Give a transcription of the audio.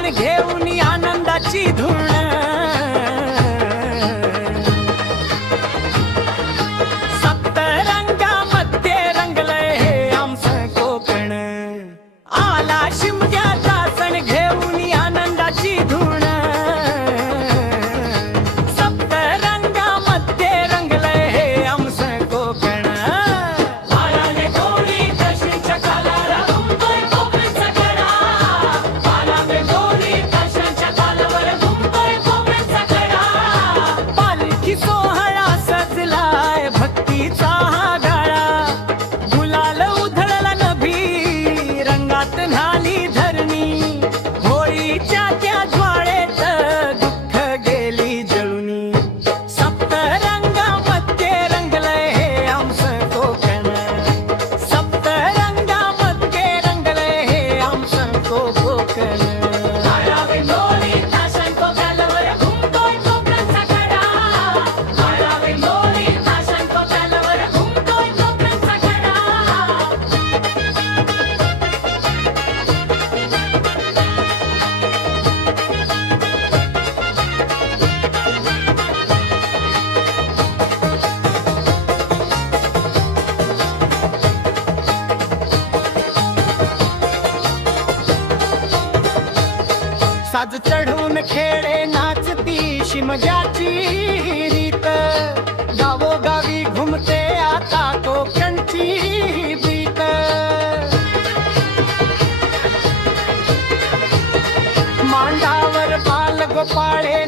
सण घेऊन आनंदाची धूण सप्तरंगामध्ये रंगलंय हे आमचं कोकण आला शिमग्याचा सण घेऊन आनंदाची धूण सप्तरंगामध्ये रंगलंय हे आमचं कोकण पालाने गोरी दशीच्या कालाला घुमतोय कोकणचा कडा पालाने गोरी दशाच्या कालावर घुमतोय कोकणचा कडा पालखी सोहळा सजलाय भक्तीचा हा गाळा गुलाल उधळला नभी रंगात न्हाली धरणी होळीच्या त्या ज्वाळेत दुःख गेली जळुनी सप्तरंगामध्ये रंगलंय हे आमचं कोकण सप्तरंगामध्ये रंगलंय हे आमचं कोकण पालाने गोरी दशाच्या कालावर घुमतोय कोकणचा कडा पालाने गोरी दशाच्या कालावर घुमतोय कोकणचा कडा साज चढून खेळे नाचती शिमग्याची रीत गावोगावी घुमते आता कोकणची बीत मांडावर बाल गोपाळे